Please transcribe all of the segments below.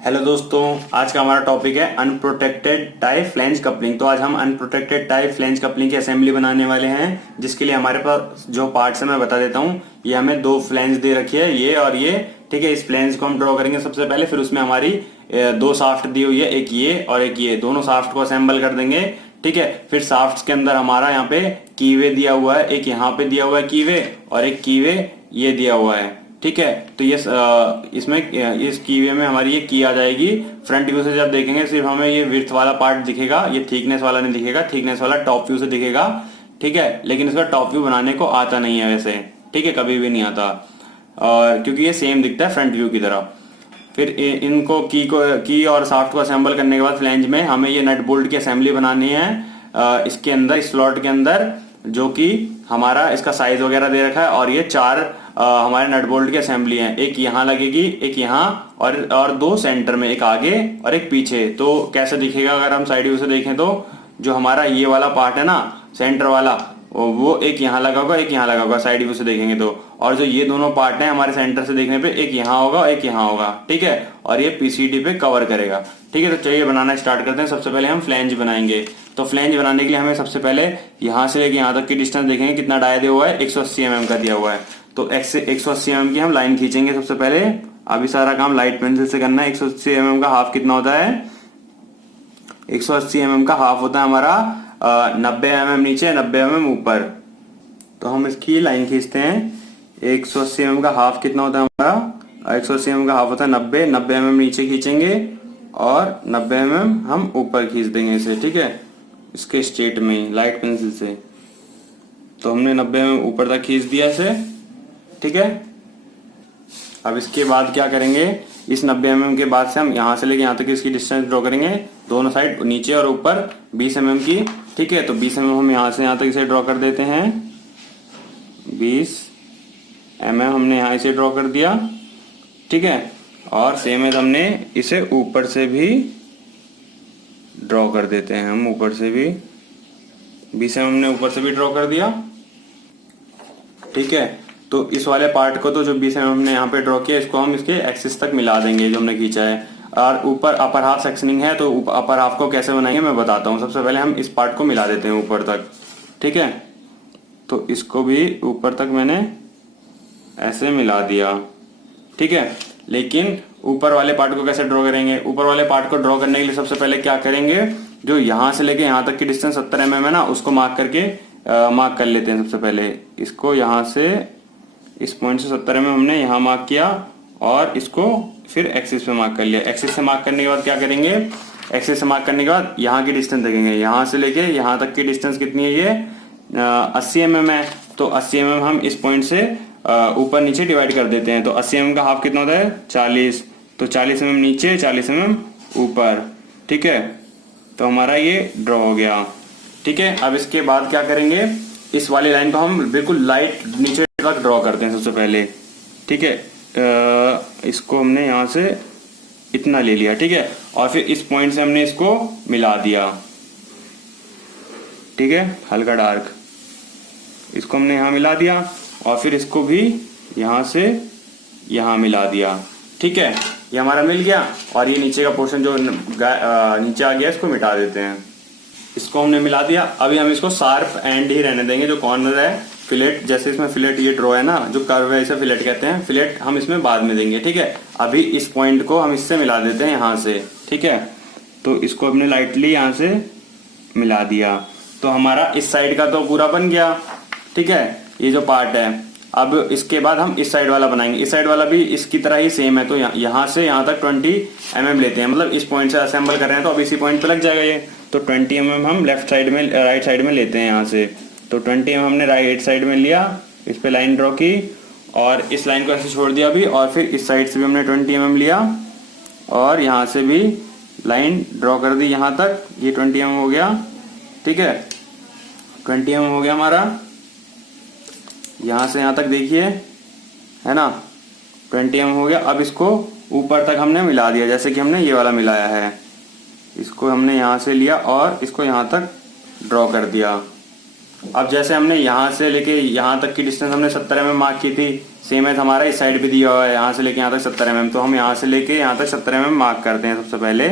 Hello दोस्तों, आज का हमारा टॉपिक है अनप्रोटेक्टेड टाई फ्लैंज कपलिंग। तो आज हम अनप्रोटेक्टेड टाई फ्लैंज कपलिंग की असेंबली बनाने वाले हैं, जिसके लिए हमारे पास जो पार्ट्स है मैं बता देता हूँ। ये हमें दो फ्लैंज दे रखी है, ये और ये। ठीक है, इस फ्लैंज को हम ड्रॉ करेंगे सबसे पहले, फिर उसमें हमारी दो साफ्ट दी हुई है, एक ये और एक ये। दोनों साफ्ट को असेंबल कर देंगे। ठीक है, फिर साफ्ट के अंदर हमारा यहाँ पे कीवे दिया हुआ है, एक यहाँ पे दिया हुआ है कीवे और एक कीवे ये दिया हुआ है। ठीक है, तो ये इसमें इस कीवे में हमारी ये की आ जाएगी। फ्रंट व्यू से जब देखेंगे सिर्फ हमें ये विड्थ वाला पार्ट दिखेगा, ये थिकनेस वाला नहीं दिखेगा। थिकनेस वाला टॉप व्यू से दिखेगा। ठीक है, लेकिन इसका टॉप व्यू बनाने को आता नहीं है वैसे। ठीक है, कभी भी नहीं आता, और क्योंकि ये सेम दिखता है फ्रंट व्यू की तरह। फिर इनको की और साफ्ट को असेंबल करने के बाद फ्लैंज में हमें ये नट बोल्ट की असेंबली बनानी है। इसके अंदर, इस स्लॉट के अंदर, जो कि हमारा इसका साइज वगैरह दे रखा है। और ये चार हमारे नट बोल्ट की असेंबली है, एक यहाँ लगेगी, एक यहाँ और दो सेंटर में, एक आगे और एक पीछे। तो कैसे दिखेगा अगर हम साइड व्यू से देखें तो, जो हमारा ये वाला पार्ट है ना, सेंटर वाला, वो एक यहाँ लगा होगा, एक यहाँ लगा होगा साइड व्यू से देखेंगे तो। और जो ये दोनों पार्ट हैं हमारे सेंटर से देखने पे, एक यहाँ होगा एक यहाँ होगा। ठीक है, और ये पीसीडी पे कवर करेगा। ठीक है, तो चलिए बनाना स्टार्ट करते हैं। सबसे पहले हम फ्लैंज बनाएंगे। तो फ्लैंज बनाने के लिए हमें सबसे पहले यहाँ से लेके यहाँ तक की डिस्टेंस देखेंगे कितना डाया दिया हुआ है, 180 mm का दिया हुआ है। तो 180 mm की हम लाइन खींचेंगे सबसे पहले। अभी सारा काम लाइट पेंसिल से करना है। 180 mm का हाफ कितना होता है? 180 mm का हाफ होता है हमारा 90 mm नीचे, 90 mm ऊपर। तो हम इसकी लाइन खींचते हैं। 180 mm का हाफ कितना होता है हमारा? 180 mm का हाफ होता है 90 mm नीचे खींचेंगे और 90 mm हम ऊपर खींच देंगे इसे। ठीक है, इसके स्ट्रेट में लाइट पेंसिल से। तो हमने 90 mm ऊपर तक खींच दिया इसे। ठीक है, अब इसके बाद क्या करेंगे, इस 90 mm के बाद से हम यहाँ से लेके यहाँ तक इसकी डिस्टेंस ड्रॉ करेंगे, दोनों साइड नीचे और ऊपर 20 mm की। ठीक है, तो 20 mm हम यहाँ से यहाँ तक इसे ड्रॉ कर देते हैं। 20 mm हमने यहाँ इसे ड्रॉ कर दिया। ठीक है, और सेम है हमने इसे ऊपर से भी ड्रॉ कर देते हैं। हम ऊपर से भी 20 mm हमने ऊपर से भी ड्रॉ कर दिया। ठीक है, तो इस वाले पार्ट को, तो जो 20 mm हमने यहाँ पे ड्रॉ किया, इसको हम इसके एक्सिस तक मिला देंगे जो हमने खींचा है। और ऊपर अपर हाफ सेक्शनिंग है, तो अपर हाफ को कैसे बनाएंगे मैं बताता हूँ। सबसे पहले हम इस पार्ट को मिला देते हैं ऊपर तक। ठीक है, तो इसको भी ऊपर तक मैंने ऐसे मिला दिया। ठीक है, लेकिन ऊपर वाले पार्ट को कैसे ड्रॉ करेंगे? ऊपर वाले पार्ट को ड्रॉ करने के लिए सबसे पहले क्या करेंगे, जो यहाँ से लेके यहाँ तक की डिस्टेंस 70 mm है ना, उसको मार्क कर लेते हैं। सबसे पहले इसको यहाँ से, इस पॉइंट से 70 mm हमने यहाँ मार्क किया और इसको फिर एक्सिस पे मार्क कर लिया। एक्सिस से मार्क करने के बाद क्या करेंगे, एक्सिस से मार्क करने के बाद यहाँ की डिस्टेंस देखेंगे। यहाँ से लेके यहाँ तक की डिस्टेंस कितनी है? ये 80 mm है। तो 80 mm हम इस पॉइंट से ऊपर नीचे डिवाइड कर देते हैं। तो 80 mm का हाफ कितना होता है? 40। तो 40 mm नीचे, 40 mm ऊपर। ठीक है, तो हमारा ये ड्रॉ हो गया। ठीक है, अब इसके बाद क्या करेंगे, इस वाली लाइन को हम बिल्कुल लाइट नीचे तक ड्रॉ करते हैं सबसे पहले। ठीक है, इसको हमने यहाँ से इतना ले लिया। ठीक है, और फिर इस पॉइंट से हमने इसको मिला दिया। ठीक है, हल्का डार्क, इसको हमने यहाँ मिला दिया और फिर इसको भी यहाँ से यहाँ मिला दिया। ठीक है, ये हमारा मिल गया। और ये नीचे का पोर्शन जो नीचे आ गया, इसको मिटा देते हैं। इसको हमने मिला दिया। अभी हम इसको शार्प एंड ही रहने देंगे। जो कॉर्नर है, फिलेट, जैसे इसमें फिलेट ये ड्रॉ है ना, जो कर्व है इसे फिलेट कहते हैं। फिलेट हम इसमें बाद में देंगे। ठीक है, अभी इस पॉइंट को हम इससे मिला देते हैं यहाँ से। ठीक है, तो इसको हमने लाइटली यहाँ से मिला दिया। तो हमारा इस साइड का तो पूरा बन गया। ठीक है, ये जो पार्ट है। अब इसके बाद हम इस साइड वाला बनाएंगे। इस साइड वाला भी इसकी तरह ही सेम है। तो यहाँ से यहाँ तक 20 mm लेते हैं, मतलब इस पॉइंट से असेंबल कर रहे हैं तो अब इसी पॉइंट पे लग जाएगा ये। तो 20 mm हम लेफ्ट साइड में, राइट साइड में लेते हैं यहाँ से। तो 20 mm हमने राइट साइड में लिया, इस पे लाइन ड्रॉ की और इस लाइन को ऐसे छोड़ दिया अभी। और फिर इस साइड से भी हमने 20 mm लिया और यहाँ से भी लाइन ड्रॉ कर दी यहाँ तक। ये 20 mm हो गया। ठीक है, 20 mm हो गया हमारा। यहाँ से यहाँ तक देखिए, है ना, 20 mm हो गया। अब इसको ऊपर तक हमने मिला दिया, जैसे कि हमने ये वाला मिलाया है। इसको हमने यहाँ से लिया और इसको यहाँ तक ड्रॉ कर दिया। अब जैसे हमने यहाँ से लेके यहाँ तक की डिस्टेंस हमने 70 mm मार्क की थी, सेम एज हमारा इस साइड भी दिया हुआ है यहाँ से लेके यहाँ तक 70 mm। तो हम यहाँ से लेके यहाँ तक 70 mm मार्क करते हैं। सबसे पहले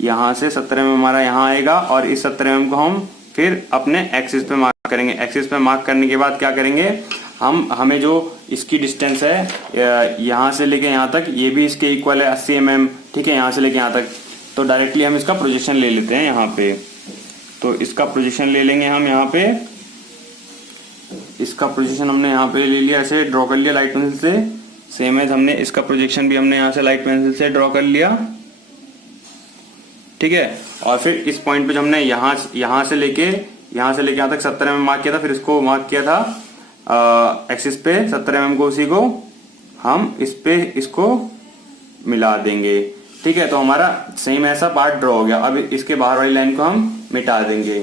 यहाँ से 70 mm हमारा यहाँ आएगा और इस 70 mm को हम फिर अपने एक्सिस पे मार्क करेंगे। एक्सिस पे मार्क करने के बाद क्या करेंगे, हमें जो इसकी डिस्टेंस है यहाँ से लेके यहाँ तक, ये भी इसके इक्वल है 80 mm, ठीक है, यहाँ से लेके यहाँ तक। तो डायरेक्टली हम इसका प्रोजेक्शन ले लेते हैं यहाँ पे। तो इसका प्रोजेक्शन ले लेंगे हम यहाँ पे, इसका प्रोजेक्शन हमने यहाँ पे ले लिया, ऐसे ड्रॉ कर लिया लाइट पेंसिल से। सेम एज हमने इसका प्रोजेक्शन भी हमने यहाँ से लाइट पेंसिल से ड्रॉ कर लिया, ठीक है। और फिर इस पॉइंट पे जो हमने यहाँ से लेके यहाँ तक 70 mm मार्क किया था, फिर इसको मार्क किया था एक्सिस पे 70 mm को, उसी को हम इस पे इसको मिला देंगे, ठीक है। तो हमारा सेम ऐसा पार्ट ड्रॉ हो गया। अब इसके बाहर वाली लाइन को हम मिटा देंगे,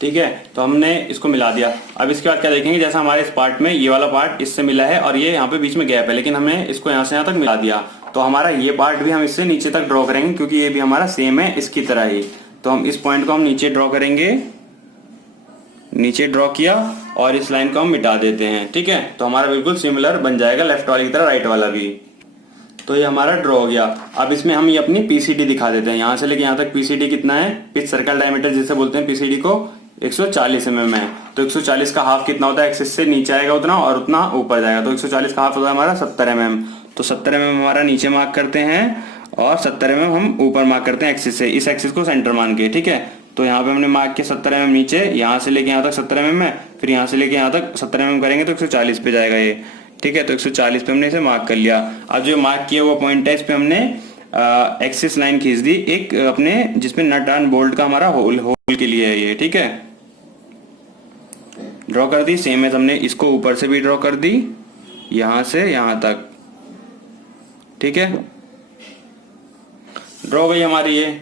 ठीक है। तो हमने इसको मिला दिया। अब इसके बाद क्या देखेंगे, जैसा हमारे इस पार्ट में ये वाला पार्ट इससे मिला है और ये यहाँ पे बीच में गैप है, लेकिन हमने इसको यहाँ से यहाँ तक मिला दिया। तो हमारा ये पार्ट भी हम इससे नीचे तक ड्रॉ करेंगे, क्योंकि ये भी हमारा सेम है इसकी तरह ही। तो हम इस पॉइंट को हम नीचे ड्रॉ करेंगे, नीचे ड्रॉ किया और इस लाइन को हम मिटा देते हैं, ठीक है। तो हमारा बिल्कुल सिमिलर बन जाएगा, लेफ्ट वाले की तरह राइट वाला भी। तो ये हमारा ड्रॉ हो गया। अब इसमें हम ये अपनी पीसीडी दिखा देते हैं। यहाँ से लेके यहाँ तक पीसीडी कितना है, पिच सर्कल डायमीटर जिसे बोलते हैं पीसीडी को, 140 mm है। तो 140 का हाफ कितना होता है, एक्सिस से नीचे आएगा उतना और उतना ऊपर जाएगा। तो 140 का हाफ होता है हमारा 70 mm। तो 70 mm हमारा नीचे मार्क करते हैं और 70 mm हम ऊपर मार्क करते हैं एक्सिस से, इस एक्सिस को सेंटर मान के, ठीक है। तो यहाँ पे हमने मार्क किया 70 mm नीचे, यहाँ से लेके यहाँ तक 70 mm है, फिर यहाँ से लेके यहाँ तक 70 mm करेंगे तो 140 पे जाएगा ये, ठीक है। तो 140 पे हमने इसे मार्क कर लिया। अब जो मार्क किया हुआ पॉइंट है, इस पे हमने एक्सिस लाइन खींच दी एक अपने, जिसमें नट एंड बोल्ट का हमारा होल के लिए है ये, ठीक है। ड्रॉ कर दी। सेम एज हमने इसको ऊपर से भी ड्रॉ कर दी, यहां से यहां तक, ठीक है। ड्रॉ हो गई हमारी ये।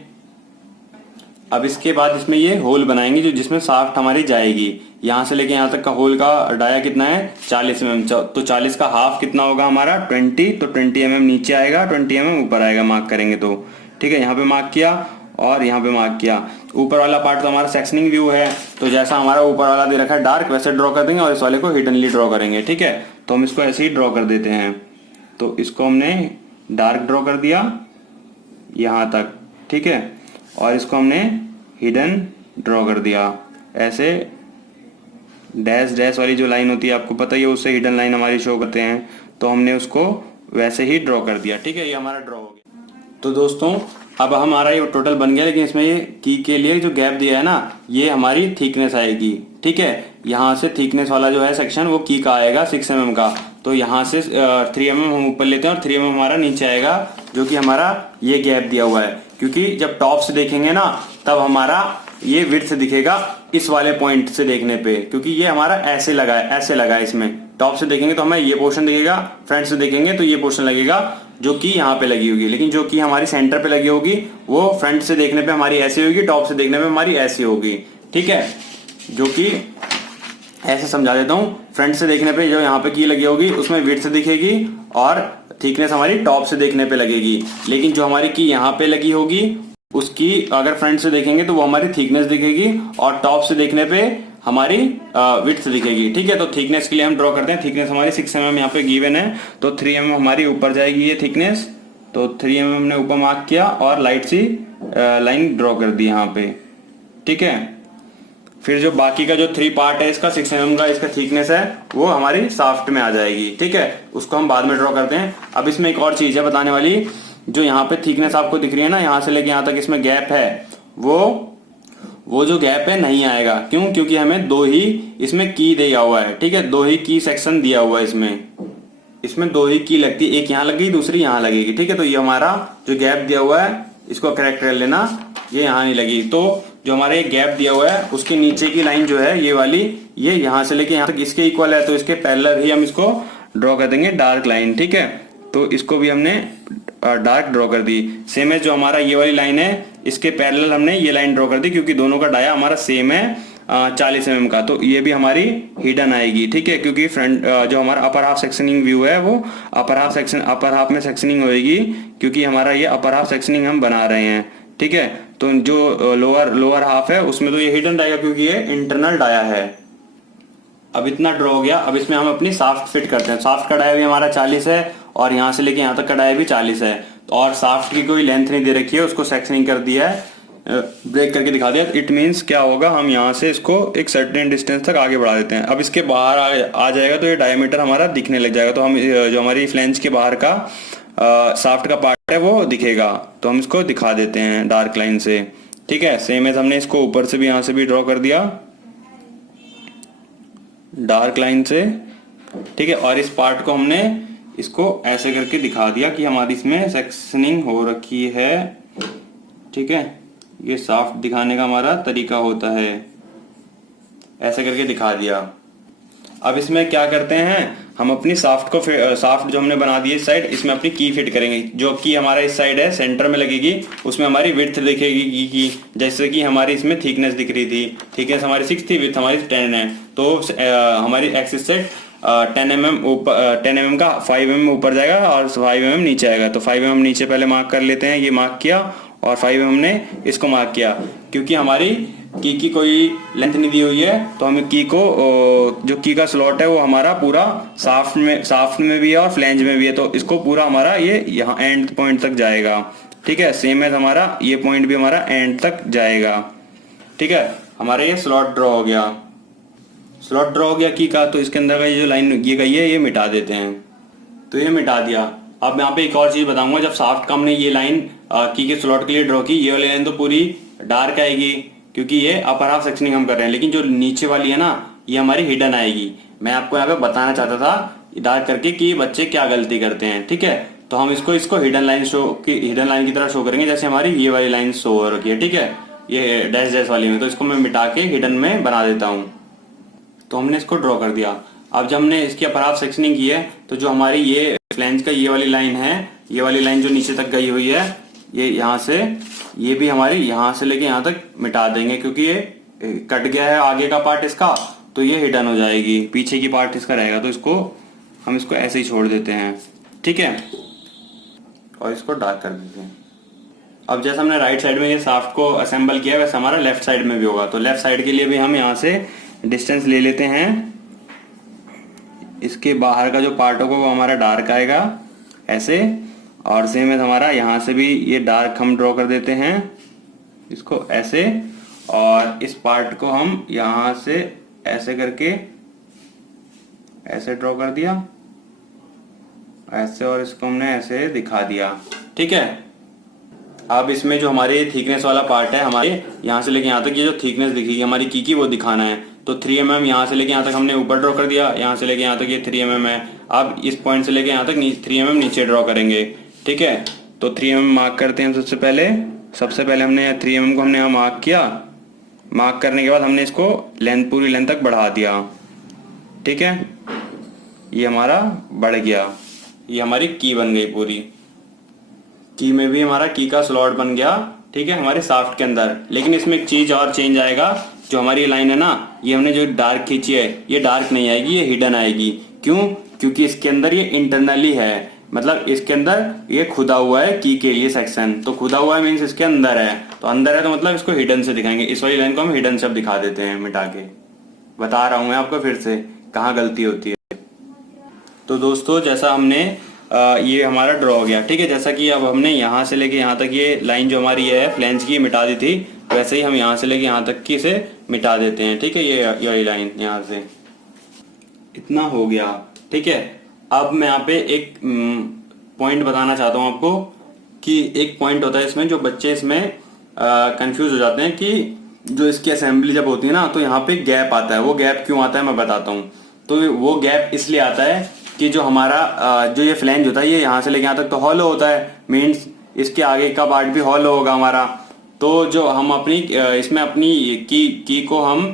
अब इसके बाद इसमें ये होल बनाएंगे, जो जिसमें शाफ्ट हमारी जाएगी। यहाँ से लेके यहाँ तक का होल का डाया कितना है, 40 mm। तो 40 का हाफ कितना होगा हमारा, 20। तो 20 mm नीचे आएगा, 20 mm ऊपर आएगा मार्क करेंगे तो, ठीक है। यहाँ पे मार्क किया और यहाँ पे मार्क किया। ऊपर वाला पार्ट तो हमारा सेक्शनिंग व्यू है, तो जैसा हमारा ऊपर वाला दे रखा है डार्क, वैसे ड्रॉ कर देंगे और इस वाले को हिडनली ड्रॉ करेंगे, ठीक है। तो हम इसको ऐसे ही ड्रॉ कर देते हैं। तो इसको हमने डार्क ड्रॉ कर दिया यहाँ तक, ठीक है। और इसको हमने हिडन ड्रॉ कर दिया ऐसे। डैश डैश वाली जो लाइन होती है आपको पता ही है, उससे हिडन लाइन हमारी शो करते हैं। तो हमने उसको वैसे ही ड्रॉ कर दिया, ठीक है। ये हमारा ड्रॉ हो गया। तो दोस्तों अब हमारा ये टोटल बन गया, लेकिन इसमें ये की के लिए जो गैप दिया है ना, ये हमारी थिकनेस आएगी, ठीक है। यहाँ से थिकनेस वाला जो है सेक्शन वो की का आएगा 6 mm का। तो यहाँ से 3 mm हम ऊपर लेते हैं और 3 mm हमारा नीचे आएगा, जो कि हमारा ये गैप दिया हुआ है। क्योंकि जब टॉप से देखेंगे ना, तब हमारा ये विड्थ दिखेगा इस वाले पॉइंट से देखने पे, क्योंकि ये हमारा ऐसे लगा है, ऐसे लगा है। इसमें टॉप से देखेंगे तो हमें ये पोर्शन दिखेगा, फ्रंट से देखेंगे तो ये पोर्शन लगेगा जो कि यहाँ पे लगी होगी। लेकिन जो कि हमारी सेंटर पे लगी होगी वो फ्रंट से देखने पे हमारी ऐसी होगी, टॉप से देखने पे हमारी ऐसी होगी, ठीक है। जो कि ऐसे समझा देता हूँ, फ्रंट से देखने पे जो यहाँ पे की लगी होगी उसमें विड्थ दिखेगी और थिकनेस हमारी टॉप से देखने पे लगेगी। लेकिन जो हमारी की यहाँ पे लगी होगी उसकी अगर फ्रंट से देखेंगे तो वो हमारी थिकनेस दिखेगी और टॉप से देखने पे हमारी विड्थ दिखेगी, ठीक है। तो थिकनेस के लिए हम ड्रॉ करते हैं। थिकनेस हमारी 6 mm यहाँ पे गिवन है, तो 3 mm हमारी ऊपर जाएगी ये थिकनेस। तो 3 mm हमने ऊपर मार्क किया और लाइट सी लाइन ड्रॉ कर दी यहाँ पे, ठीक है। फिर जो बाकी का जो 3 पार्ट है इसका 6 mm का इसका थिकनेस है, वो हमारी शाफ्ट में आ जाएगी, ठीक है। उसको हम बाद में ड्रॉ करते हैं। अब इसमें एक और चीज है बताने वाली, जो यहाँ पे थिकनेस आपको दिख रही है ना, यहाँ से लेके यहाँ तक इसमें गैप है, वो जो गैप है नहीं आएगा। क्यों? क्योंकि हमें 2 ही इसमें की दिया हुआ है, ठीक है। 2 ही की सेक्शन दिया हुआ है इसमें 2 ही की लगती है, एक यहाँ लगेगी दूसरी यहाँ लगेगी, ठीक है। तो ये हमारा जो गैप दिया हुआ है इसको करेक्ट कर लेना, ये यहाँ नहीं लगी। तो जो हमारे एक गैप दिया हुआ है उसके नीचे की लाइन जो है ये वाली, ये यहाँ से लेके यहाँ तक इसके इक्वल है, तो इसके पैरेलल ही हम इसको ड्रॉ कर देंगे डार्क लाइन, ठीक है। तो इसको भी हमने डार्क ड्रॉ कर दी। सेम है जो हमारा ये वाली लाइन है, इसके पैरेलल हमने ये लाइन ड्रॉ कर दी, क्योंकि दोनों का डाया हमारा सेम है 40 mm का। तो ये भी हमारी हिडन आएगी, ठीक है। क्योंकि फ्रंट जो हमारा अपर हाफ सेक्शनिंग व्यू है वो अपर हाफ में सेक्शनिंग होएगी, क्योंकि हमारा ये अपर हाफ सेक्शनिंग हम बना रहे हैं, ठीक है। तो जो लोअर हाफ है उसमें तो ये हिडन रहेगा क्योंकि ये इंटरनल डाया है। अब इतना ड्रॉ हो गया। अब इसमें हम अपनी साफ्ट फिट करते हैं। साफ्ट का डाया भी हमारा 40 है और यहाँ से लेके यहाँ तक का डाया भी 40 है और साफ्ट की कोई लेंथ नहीं दे रखी है, उसको सेक्शनिंग कर दिया है, ब्रेक करके दिखा दिया। इट मीन्स क्या होगा, हम यहाँ से इसको एक सर्टेन डिस्टेंस तक आगे बढ़ा देते हैं। अब इसके बाहर आ जाएगा तो ये डायमीटर हमारा दिखने लग जाएगा। तो हम जो हमारी फ्लेंज के बाहर का साफ्ट का पार्ट है वो दिखेगा। तो हम इसको दिखा देते हैं डार्क लाइन से। ठीक है, सेम एज हमने इसको ऊपर से भी यहाँ से भी ड्रॉ कर दिया डार्क लाइन से। ठीक है, और इस पार्ट को हमने इसको ऐसे करके दिखा दिया कि हमारी इसमें सेक्शनिंग हो रखी है। ठीक है, ये साफ्ट दिखाने का हमारा तरीका होता है, ऐसे करके दिखा दिया। अब इसमें क्या करते हैं, हम अपनी साफ्ट जो हमने बना दी इस साइड, इसमें अपनी की फिट करेंगे। जो की हमारा इस साइड है सेंटर में लगेगी, उसमें हमारी विड्थ दिखेगी की, जैसे कि हमारी इसमें थिकनेस दिख रही थी। थिकनेस हमारी 6 थी, विड्थ हमारी 10 है। तो हमारी एक्सिस से 10 mm का 5 mm ऊपर जाएगा और 5 mm नीचे आएगा। तो 5 mm नीचे पहले मार्क कर लेते हैं, ये मार्क किया और 5 mm ने इसको मार्क किया। क्योंकि हमारी की कोई लेंथ नहीं दी हुई है तो हमें की को जो की का स्लॉट है वो हमारा पूरा साफ्ट में भी है और फ्लैंज में भी है। तो इसको पूरा हमारा ये यहाँ एंड पॉइंट तक जाएगा। ठीक है, सेम एज हमारा ये पॉइंट भी हमारा एंड तक जाएगा। ठीक है, हमारा ये स्लॉट ड्रॉ हो गया। स्लॉट ड्रॉ हो गया की का, तो इसके अंदर का ये जो लाइन ये गई है ये मिटा देते हैं। तो ये मिटा दिया। अब यहाँ पे एक और चीज बताऊंगा, जब साफ्ट का हमने ये लाइन की के स्लॉट के लिए ड्रॉ की, ये वाली लाइन तो पूरी डार्क आएगी क्योंकि ये अपर हाफ सेक्शनिंग हम कर रहे हैं, लेकिन जो नीचे वाली है ना ये हमारी हिडन आएगी। मैं आपको यहाँ पे बताना चाहता था डार्क करके कि बच्चे क्या गलती करते हैं। ठीक है, तो हम इसको हिडन लाइन की तरह शो करेंगे, जैसे हमारी ये वाली लाइन शो हो रखी है। ठीक है, ये डैश डैश वाली में, तो इसको मैं मिटा के हिडन में बना देता हूँ। तो हमने इसको ड्रॉ कर दिया। अब जब हमने इसकी अपर हाफ सेक्शनिंग की है तो जो हमारी ये फ्लैंज का ये वाली लाइन है, ये वाली लाइन जो नीचे तक गई हुई है, ये यहाँ से ये भी हमारी यहाँ से लेके यहाँ तक मिटा देंगे क्योंकि ये कट गया है आगे का पार्ट इसका, तो ये हिडन हो जाएगी, पीछे की पार्ट इसका रहेगा। तो इसको हम इसको ऐसे ही छोड़ देते हैं। ठीक है, और इसको डार्क कर देते हैं। अब जैसे हमने राइट साइड में ये साफ्ट को असेंबल किया वैसे हमारा लेफ्ट साइड में भी होगा। तो लेफ्ट साइड के लिए भी हम यहाँ से डिस्टेंस ले लेते हैं। इसके बाहर का जो पार्ट होगा वो हमारा डार्क आएगा ऐसे, और सेम है हमारा यहाँ से भी ये डार्क हम ड्रॉ कर देते हैं इसको ऐसे, और इस पार्ट को हम यहाँ से ऐसे करके ऐसे ड्रॉ कर दिया ऐसे, और इसको हमने ऐसे दिखा दिया। ठीक है, अब इसमें जो हमारे थिकनेस वाला पार्ट है, हमारे यहाँ से लेके यहाँ तक ये जो थिकनेस दिखेगी हमारी की वो दिखाना है। तो 3 mm यहाँ से लेके यहाँ तक हमने ऊपर ड्रॉ कर दिया, यहाँ से लेके यहाँ तक ये 3 mm है। अब इस पॉइंट से लेके यहाँ तक 3 mm नीचे ड्रॉ करेंगे। ठीक है, तो 3 mm मार्क करते हैं। सबसे पहले हमने 3 mm को हमने यहाँ मार्क किया। मार्क करने के बाद हमने इसको पूरी लेंथ तक बढ़ा दिया। ठीक है, ये हमारा बढ़ गया, ये हमारी की बन गई पूरी। की में भी हमारा की का स्लॉट बन गया। ठीक है, हमारे साफ्ट के अंदर। लेकिन इसमें एक चीज और चेंज आएगा, जो हमारी लाइन है ना, ये हमने जो डार्क खींची है ये डार्क नहीं आएगी, ये हिडन आएगी। क्यों? क्योंकि इसके अंदर ये इंटरनली है, मतलब इसके अंदर ये खुदा हुआ है की के लिए सेक्शन। तो खुदा हुआ है मीन्स इसके अंदर है, तो अंदर है तो मतलब इसको हिडन से दिखाएंगे। इस वाली लाइन को हम हिडन से अब दिखा देते हैं मिटा के। बता रहा हूं मैं आपको फिर से कहाँ गलती होती है। तो दोस्तों जैसा हमने ये हमारा ड्रॉ हो गया। ठीक है, जैसा कि अब हमने यहाँ से लेके यहाँ तक ये लाइन जो हमारी है फ्लैंज की मिटा दी थी, वैसे ही हम यहाँ से लेके यहाँ तक की इसे मिटा देते हैं। ठीक है, ये वाली लाइन यहाँ से इतना हो गया। ठीक है, अब मैं यहाँ पे एक पॉइंट बताना चाहता हूँ आपको कि एक पॉइंट होता है इसमें जो बच्चे इसमें कंफ्यूज हो जाते हैं कि जो इसकी असेंबली जब होती है ना तो यहाँ पे गैप आता है। वो गैप क्यों आता है मैं बताता हूँ। तो वो गैप इसलिए आता है कि जो हमारा जो ये फ्लैंज होता है ये यहाँ से लेके यहाँ तक तो हॉलो होता है, मीन्स इसके आगे का पार्ट भी हॉलो होगा हमारा। तो जो हम अपनी इसमें अपनी की को हम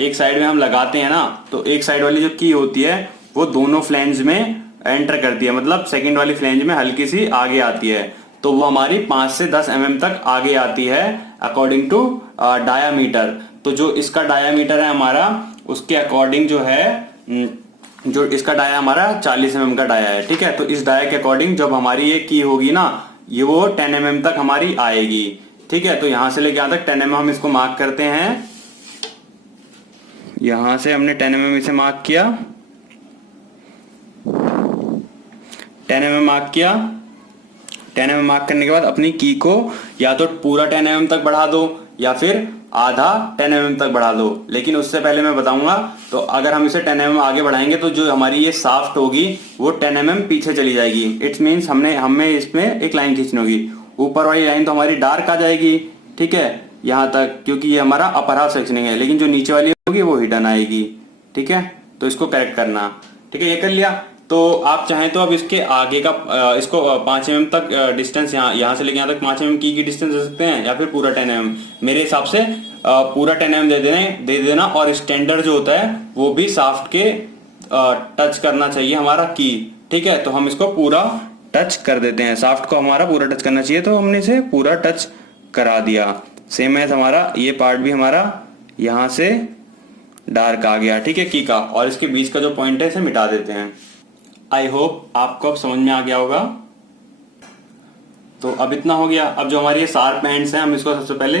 एक साइड में हम लगाते हैं ना, तो एक साइड वाली जो की होती है वो दोनों फ्लैंज में एंटर करती है, मतलब सेकंड वाली फ्लैंज में हल्की सी आगे आती है। तो वो हमारी 5 से 10 mm तक आगे आती है अकॉर्डिंग टू डायामीटर। तो जो इसका डायामीटर है हमारा उसके अकॉर्डिंग जो है जो इसका डाया हमारा 40 mm का डाया है। ठीक है, तो इस डाया के अकॉर्डिंग जब हमारी ये की होगी ना ये वो 10 mm तक हमारी आएगी। ठीक है, तो यहां से लेके यहां तक 10 mm हम इसको मार्क करते हैं। यहां से हमने 10 mm इसे मार्क किया, 10 mm मार्क किया। 10 mm मार्क करने के बाद अपनी की को या तो पूरा 10 mm तक बढ़ा दो या फिर आधा 10 mm तक बढ़ा दो। लेकिन उससे पहले मैं बताऊंगा, तो अगर हम इसे 10 mm आगे बढ़ाएंगे तो जो हमारी ये शाफ्ट होगी वो 10 mm पीछे चली जाएगी। इट्स मीन्स हमें इसमें एक लाइन खींचनी होगी। ऊपर वाली लाइन तो हमारी डार्क आ जाएगी, ठीक है, यहाँ तक, क्योंकि ये हमारा अपर हाफ सेक्शनिंग है। लेकिन जो नीचे वाली होगी वो हिडन आएगी। ठीक है, तो इसको करेक्ट करना। ठीक है, ये कर लिया। तो आप चाहें तो अब इसके आगे का इसको 5 mm तक डिस्टेंस यहाँ से लेके यहाँ तक 5 mm की डिस्टेंस दे सकते हैं, या फिर पूरा 10 mm। मेरे हिसाब से पूरा 10 mm दे देना। और स्टैंडर्ड जो होता है वो भी शाफ्ट के टच करना चाहिए हमारा की। ठीक है, तो हम इसको पूरा टच कर देते हैं। शाफ्ट को हमारा पूरा टच करना चाहिए, तो हमने इसे पूरा टच करा दिया। सेम एज हमारा ये पार्ट भी हमारा यहाँ से डार्क आ गया। ठीक है, की का, और इसके बीच का जो पॉइंट है इसे मिटा देते हैं। आई होप आपको अब समझ में आ गया होगा। तो अब इतना हो गया। अब जो हमारी ये शार्प एंड्स हैं, हम इसको सबसे पहले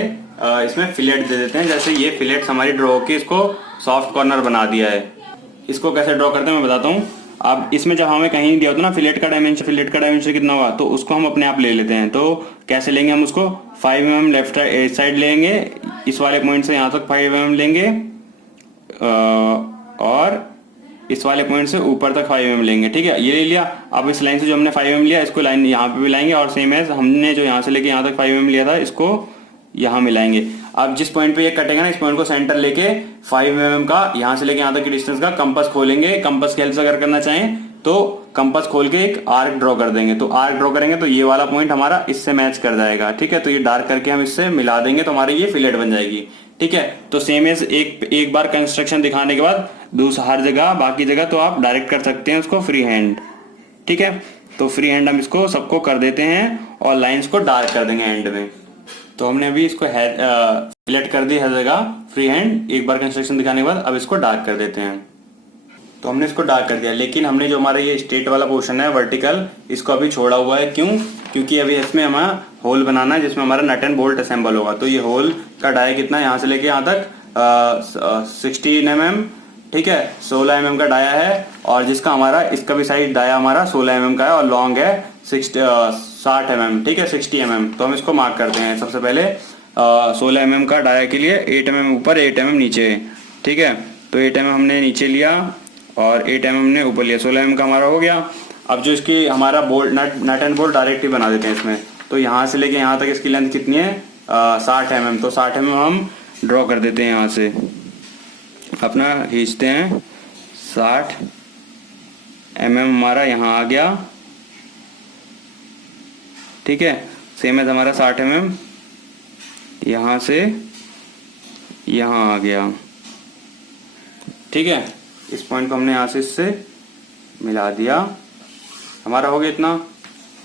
इसमें फिलेट दे देते हैं। जैसे ये फिलेट्स हमारी ड्रॉ होके इसको सॉफ्ट कॉर्नर बना दिया है। इसको कैसे ड्रॉ करते हैं मैं बताता हूँ। अब इसमें जब हमें कहीं नहीं दिया होता ना फिलेट का डायमेंशन कितना होगा, तो उसको हम अपने आप ले लेते हैं। तो कैसे लेंगे हम उसको, 5 mm लेफ्ट साइड लेंगे, इस वाले पॉइंट से यहाँ तक 5 mm लेंगे, और इस वाले पॉइंट से ऊपर तक 5 mm लेंगे। ठीक है, ये ले लिया। अब इस लाइन से जो हमने 5 mm लिया, इसको लाइन यहाँ पे भी लाएंगे, और सेम एज हमने जो यहाँ से लेके यहाँ तक 5 mm लिया था, इसको यहाँ मिलाएंगे। अब जिस पॉइंट पे ये कटेगा ना, इस पॉइंट को सेंटर लेके 5 mm का यहाँ से लेके यहाँ तक की डिस्टेंस का कंपास खोलेंगे। कंपास की हेल्प से अगर करना चाहें तो कंपास खोल के एक आर्क ड्रॉ कर देंगे। तो आर्क ड्रॉ करेंगे तो ये वाला पॉइंट हमारा इससे मैच कर जाएगा। ठीक है, तो ये डार्क करके हम इससे मिला देंगे, तो हमारी ये फिलेट बन जाएगी। ठीक है, तो सेम एज एक बार कंस्ट्रक्शन दिखाने के बाद दूसरा हर जगह, बाकी जगह तो आप डायरेक्ट कर सकते हैं उसको फ्री हैंड। ठीक है, तो फ्री हैंड हम इसको सबको कर देते हैं और लाइंस को डार्क कर देंगे एंड में। तो हमने अभी इसको फिलेट कर दी हर जगह फ्री हैंड। एक बार कंस्ट्रक्शन दिखाने के बाद अब इसको डार्क कर देते हैं। तो हमने इसको डार्क कर दिया, लेकिन हमने जो हमारा ये स्ट्रेट वाला पोर्शन है वर्टिकल, इसको अभी छोड़ा हुआ है। क्यों? क्योंकि अभी इसमें हमारा होल बनाना है जिसमें हमारा नट एंड बोल्ट असेंबल होगा। तो ये होल का डाया कितना है, यहाँ से लेके यहाँ तक 16 mm। ठीक है, 16 mm का डाया है, और जिसका हमारा इसका भी साइड डाया हमारा 16 mm का है, और लॉन्ग है 60 mm। ठीक है, 60 mm। तो हम इसको मार्क करते हैं। सबसे पहले 16 mm का डाया के लिए 8 mm ऊपर 8 mm नीचे। ठीक है, तो 8 mm हमने नीचे लिया और 8 mm हमने ऊपर लिया। 16 mm का हमारा हो गया। अब जो इसकी हमारा bolt nut and bolt direct ही बना देते हैं इसमें। तो यहाँ से लेके यहाँ तक इसकी लेंथ कितनी है, 60 mm। तो 60 mm हम ड्रॉ कर देते हैं। यहाँ से अपना खींचते हैं, 60 mm हमारा यहाँ आ गया। ठीक है, सेम है हमारा 60 mm यहाँ से यहाँ आ गया। ठीक है, इस पॉइंट को हमने यहाँ से इससे मिला दिया, हमारा हो गया इतना।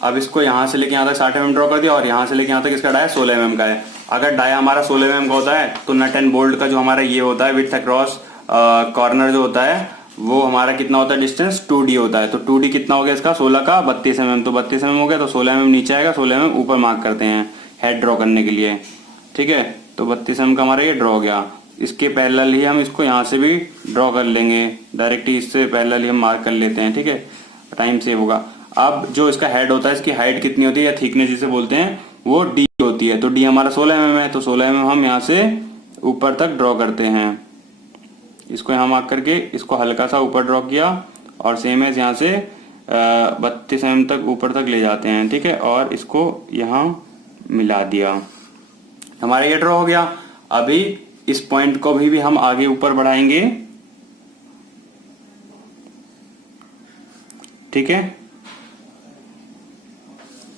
अब इसको यहाँ से लेके यहाँ तक 60 mm ड्रॉ कर दिया, और यहाँ से लेके यहाँ तक इसका डाया 16 mm का है। अगर डाया हमारा 16 mm का होता है तो नट एंड बोल्ट का जो हमारा ये होता है विड्थ अक्रॉस कॉर्नर जो होता है वो हमारा कितना होता है, डिस्टेंस 2D होता है। तो 2D कितना हो गया इसका, 16 का 32 mm। तो 32 mm हो गया, तो 16 mm नीचे आएगा, 16 mm ऊपर मार्क करते हैं हेड ड्रॉ करने के लिए। ठीक है, तो 32 mm का हमारा ये ड्रॉ हो गया। इसके पैरेलल ही हम इसको यहाँ से भी ड्रॉ कर लेंगे, डायरेक्ट ही इससे पैरेलल ही हम मार्क कर लेते हैं। ठीक है, टाइम सेव होगा। अब जो इसका हेड होता है, इसकी हाइट कितनी होती है या थिकनेस जिसे बोलते हैं, वो D होती है। तो D हमारा 16 mm है, तो 16 mm हम यहाँ से ऊपर तक ड्रॉ करते हैं। इसको यहाँ मार्क करके इसको हल्का सा ऊपर ड्रॉ किया, और सेम एज यहाँ से 32 mm तक ऊपर तक ले जाते हैं। ठीक है, और इसको यहाँ मिला दिया, हमारा ये ड्रॉ हो गया। अभी इस पॉइंट को भी हम आगे ऊपर बढ़ाएंगे। ठीक है,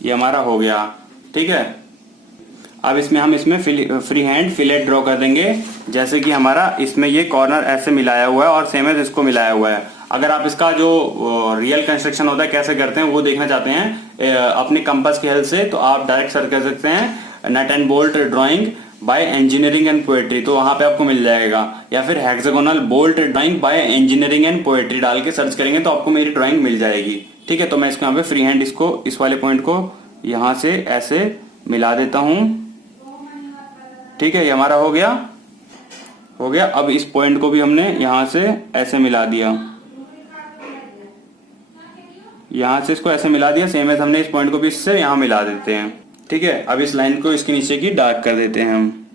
ये हमारा हो गया। ठीक है, अब इसमें फ्री हैंड फिलेट ड्रॉ कर देंगे। जैसे कि हमारा इसमें ये कॉर्नर ऐसे मिलाया हुआ है और सेम एज इसको मिलाया हुआ है। अगर आप इसका जो रियल कंस्ट्रक्शन होता है कैसे करते हैं वो देखना चाहते हैं अपने कंपास की हेल्प से, तो आप डायरेक्ट सर्च कर सकते हैं nut and bolt drawing by engineering and poetry, तो वहां पे आपको मिल जाएगा। या फिर hexagonal bolt drawing by engineering and poetry डाल के सर्च करेंगे तो आपको मेरी ड्राइंग मिल जाएगी। ठीक है, तो मैं इसको यहाँ पे फ्री हैंड इसको इस वाले पॉइंट को यहाँ से ऐसे मिला देता हूँ। ठीक है, ये हमारा हो गया। अब इस पॉइंट को भी हमने यहाँ से ऐसे मिला दिया, यहाँ से इसको ऐसे मिला दिया। सेम है, हमने इस पॉइंट को भी इससे यहाँ मिला देते हैं। ठीक है, अब इस लाइन को इसके नीचे की डार्क कर देते हैं हम।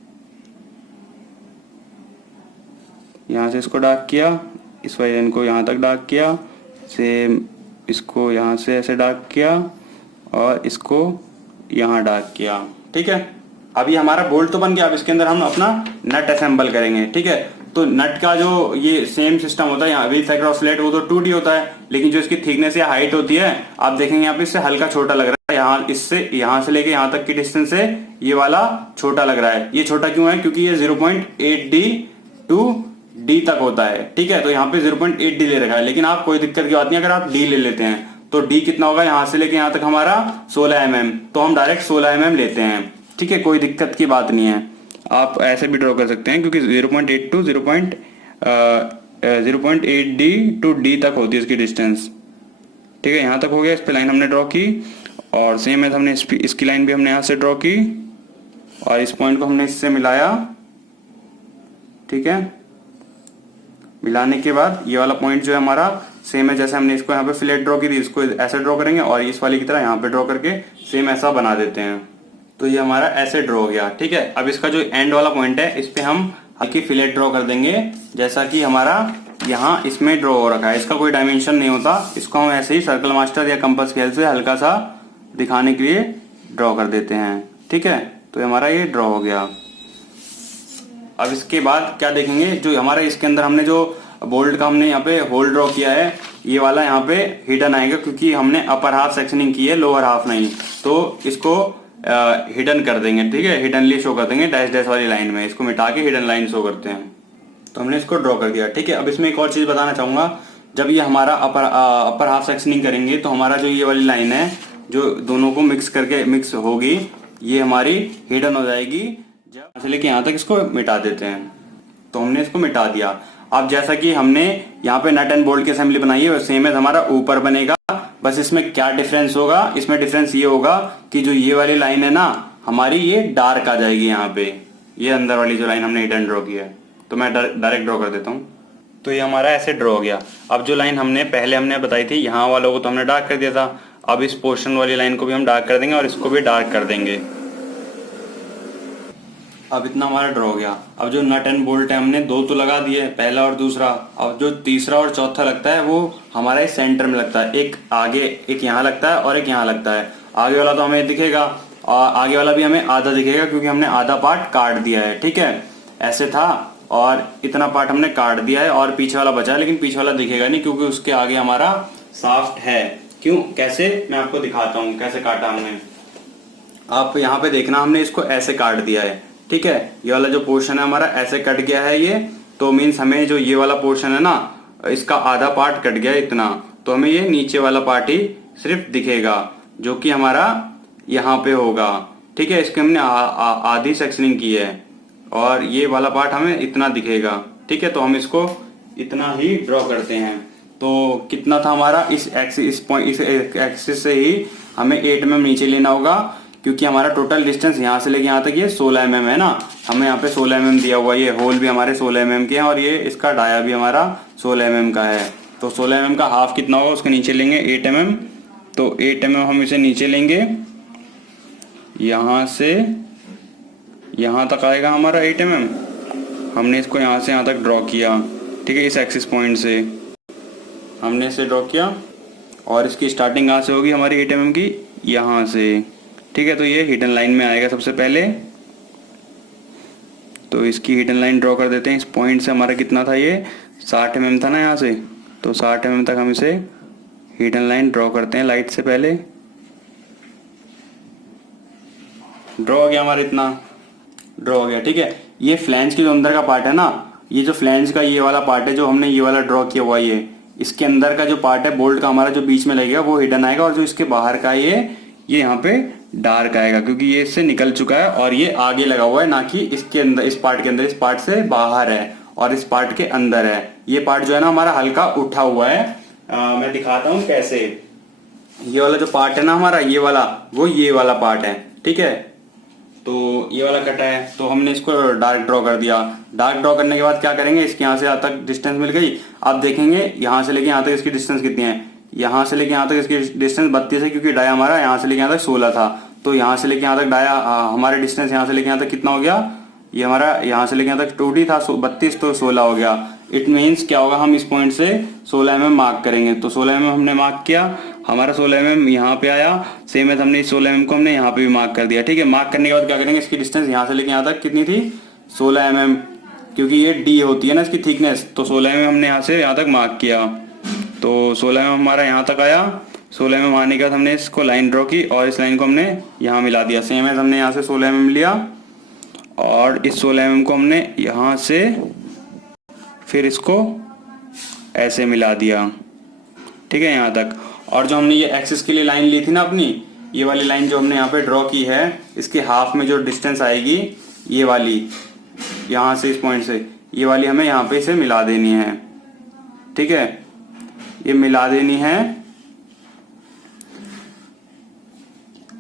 यहाँ से इसको डार्क किया, इस वाली लाइन को यहाँ तक डार्क किया, सेम इसको यहाँ से ऐसे डार्क किया और इसको यहाँ डार्क किया। ठीक है, अब ये हमारा बोल्ट तो बन गया। अब इसके अंदर हम अपना नट असेंबल करेंगे। ठीक है, तो नट का जो ये सेम सिस्टम होता है, यहाँ व्हील साइकिल ऑसिलेट वो तो 2D होता है, लेकिन जो इसकी थिकनेस या हाइट होती है आप देखेंगे यहाँ पे इससे हल्का छोटा लग रहा है। यहाँ इससे यहाँ से लेके यहाँ तक की डिस्टेंस है, ये वाला छोटा लग रहा है। ये छोटा क्यों है? क्योंकि ये 0.8D टू D तक होता है। ठीक है, तो यहाँ पे 0.8D ले रखा है, लेकिन आप कोई दिक्कत की बात नहीं अगर आप D ले लेते हैं तो D कितना होगा? यहाँ से लेके यहाँ तक हमारा 16 mm, तो हम डायरेक्ट 16 mm लेते हैं। ठीक है, कोई दिक्कत की बात नहीं है, आप ऐसे भी ड्रॉ कर सकते हैं क्योंकि 0.8 टू 0.8D टू D तक होती है इसकी डिस्टेंस। ठीक है, यहाँ तक हो गया। इस पे लाइन हमने ड्रॉ की और सेम है हमने इसकी लाइन भी हमने यहाँ से ड्रॉ की और इस पॉइंट को हमने इससे मिलाया। ठीक है, मिलाने के बाद ये वाला पॉइंट जो है हमारा सेम है, जैसे हमने इसको यहाँ पे फिलेट ड्रॉ की थी इसको ऐसे ड्रॉ करेंगे और इस वाली की तरह यहाँ पे ड्रॉ करके सेम ऐसा बना देते हैं। तो ये हमारा ऐसे ड्रॉ हो गया। ठीक है, अब इसका जो एंड वाला पॉइंट है इस पे हम हल्की फिलेट ड्रॉ कर देंगे, जैसा कि हमारा यहाँ इसमें ड्रॉ हो रखा है। इसका कोई डायमेंशन नहीं होता, इसको हम ऐसे ही सर्कल मास्टर या कंपास स्केल से हल्का सा दिखाने के लिए ड्रॉ कर देते हैं। ठीक है, तो हमारा ये ड्रॉ हो गया। अब इसके बाद क्या देखेंगे, जो हमारा इसके अंदर हमने जो बोल्ट का हमने यहाँ पे होल ड्रॉ किया है, ये वाला यहाँ पे हिडन आएगा क्योंकि हमने अपर हाफ सेक्शनिंग की है, लोअर हाफ नहीं, तो इसको हिडन कर देंगे। ठीक है, हिडनली शो कर देंगे डैश डैश वाली लाइन में, इसको मिटा के हिडन लाइन शो करते हैं। तो हमने इसको ड्रॉ कर दिया। ठीक है, अब इसमें एक और चीज बताना चाहूंगा, जब ये हमारा अपर हाफ सेक्शनिंग करेंगे तो हमारा जो ये वाली लाइन है जो दोनों को मिक्स होगी, ये हमारी हिडन हो जाएगी। जब से लेके यहाँ तक इसको मिटा देते हैं, तो हमने इसको मिटा दिया। अब जैसा कि हमने यहाँ पे नट एंड बोल्ट की असेंबली बनाई है सेम है हमारा ऊपर बनेगा। बस इसमें क्या डिफरेंस होगा, इसमें डिफरेंस ये होगा कि जो ये वाली लाइन है ना हमारी, ये डार्क आ जाएगी यहाँ पे, ये अंदर वाली जो लाइन हमने हिडन ड्रॉ की है। तो मैं डायरेक्ट ड्रॉ कर देता हूँ। तो ये हमारा ऐसे ड्रॉ हो गया। अब जो लाइन हमने बताई थी यहाँ वालों को तो हमने डार्क कर दिया था, अब इस पोर्शन वाली लाइन को भी हम डार्क कर देंगे और इसको भी डार्क कर देंगे। अब इतना हमारा ड्रॉ हो गया। अब जो नट एंड बोल्ट है हमने दो तो लगा दिए, पहला और दूसरा। अब जो तीसरा और चौथा लगता है वो हमारा इस सेंटर में लगता है, एक आगे एक यहाँ लगता है और एक यहाँ लगता है। आगे वाला तो हमें दिखेगा और आगे वाला भी हमें आधा दिखेगा क्योंकि हमने आधा पार्ट काट दिया है। ठीक है, ऐसे था और इतना पार्ट हमने काट दिया है और पीछे वाला बचा है, लेकिन पीछे वाला दिखेगा नहीं क्योंकि उसके आगे हमारा शाफ्ट है। क्यों, कैसे, मैं आपको दिखाता हूँ कैसे काटा हमने। आप यहाँ पे देखना, हमने इसको ऐसे काट दिया है। ठीक है, ये वाला जो पोर्शन है हमारा ऐसे कट गया है ये, तो मीन्स हमें जो ये वाला पोर्शन है ना इसका आधा पार्ट कट गया इतना, तो हमें ये नीचे वाला पार्ट ही सिर्फ दिखेगा जो कि हमारा यहाँ पे होगा। ठीक है, इसके हमने आधी सेक्शनिंग की है और ये वाला पार्ट हमें इतना दिखेगा। ठीक है, तो हम इसको इतना ही ड्रॉ करते हैं। तो कितना था हमारा, इस एक्सिस से ही हमें 8 mm नीचे लेना होगा क्योंकि हमारा टोटल डिस्टेंस यहाँ से लेके यहाँ तक ये 16 mm है ना। हमें यहाँ पे 16 mm दिया हुआ है, ये होल भी हमारे 16 mm के हैं और ये इसका डाया भी हमारा 16 mm का है। तो 16 mm का हाफ कितना होगा, उसके नीचे लेंगे 8 mm। तो 8 mm हम इसे नीचे लेंगे, यहाँ से यहाँ तक आएगा हमारा 8 mm। हमने इसको यहाँ से यहाँ तक ड्रॉ किया। ठीक है, इस एक्सिस पॉइंट से हमने इसे ड्रॉ किया और इसकी स्टार्टिंग कहाँ से होगी हमारी 8 mm की, यहाँ से। ठीक है, तो ये हिडन लाइन में आएगा सबसे पहले, तो इसकी हिडन लाइन ड्रॉ कर देते हैं। इस पॉइंट से हमारा कितना था, ये 60 mm था ना यहाँ से, तो 60 mm तक हम इसे हिडन लाइन ड्रॉ करते हैं लाइट से पहले। ड्रॉ हो गया हमारा, इतना ड्रॉ हो गया। ठीक है, ये फ्लैंज की जो अंदर का पार्ट है ना, ये जो फ्लैंज का ये वाला पार्ट है जो हमने ये वाला ड्रॉ किया हुआ, ये इसके अंदर का जो पार्ट है बोल्ट का हमारा जो बीच में लगेगा वो हिडन आएगा और जो इसके बाहर का ये यहाँ पे डार्क आएगा क्योंकि ये इससे निकल चुका है और ये आगे लगा हुआ है, ना कि इसके अंदर, इस पार्ट के अंदर। इस पार्ट से बाहर है और इस पार्ट के अंदर है। ये पार्ट जो है ना हमारा हल्का उठा हुआ है। मैं दिखाता हूँ कैसे। ये वाला जो पार्ट है ना हमारा, ये वाला, वो ये वाला पार्ट है, ठीक है। तो ये वाला कटा है, तो हमने इसको डार्क ड्रॉ कर दिया। डार्क ड्रॉ करने के बाद क्या करेंगे, इसके यहाँ से यहाँ तक डिस्टेंस मिल गई। आप देखेंगे यहाँ से लेके यहाँ तक इसकी डिस्टेंस कितनी है, यहाँ से लेके यहाँ तक इसकी डिस्टेंस 32 है, क्योंकि डाया हमारा यहाँ से लेके यहाँ तक 16 था। तो यहाँ से लेके यहाँ तक डाया हमारे डिस्टेंस यहाँ से लेके यहाँ तक कितना हो गया, ये हमारा यहाँ से लेके यहाँ तक 2D था 32, तो 16 हो गया। इट मीन्स क्या होगा, हम इस पॉइंट से 16 mm मार्क करेंगे। तो 16 mm हमने मार्क किया, हमारा 16 mm यहाँ पे आया। सेम है, हमने 16 mm को हमने यहाँ पे भी मार्क कर दिया, ठीक है। मार्क करने के बाद क्या करेंगे, इसकी डिस्टेंस यहाँ से लेके यहाँ तक कितनी थी, 16 mm, क्योंकि ये D होती है ना इसकी थिकनेस। तो 16 mm हमने यहाँ से यहाँ तक मार्क किया, तो 16 mm हमारा यहाँ तक आया। 16 mm आने के बाद हमने इसको लाइन ड्रॉ की और इस लाइन को हमने यहाँ मिला दिया। सेम है, हमने यहाँ से 16 mm लिया और इस 16 mm को हमने यहाँ से फिर इसको ऐसे मिला दिया, ठीक है, यहाँ तक। और जो हमने ये एक्सिस के लिए लाइन ली थी ना अपनी, ये वाली लाइन जो हमने यहाँ पे ड्रॉ की है, इसके हाफ में जो डिस्टेंस आएगी, ये वाली यहाँ से इस पॉइंट से, ये वाली हमें यहाँ पे इसे मिला देनी है, ठीक है। ये मिला देनी है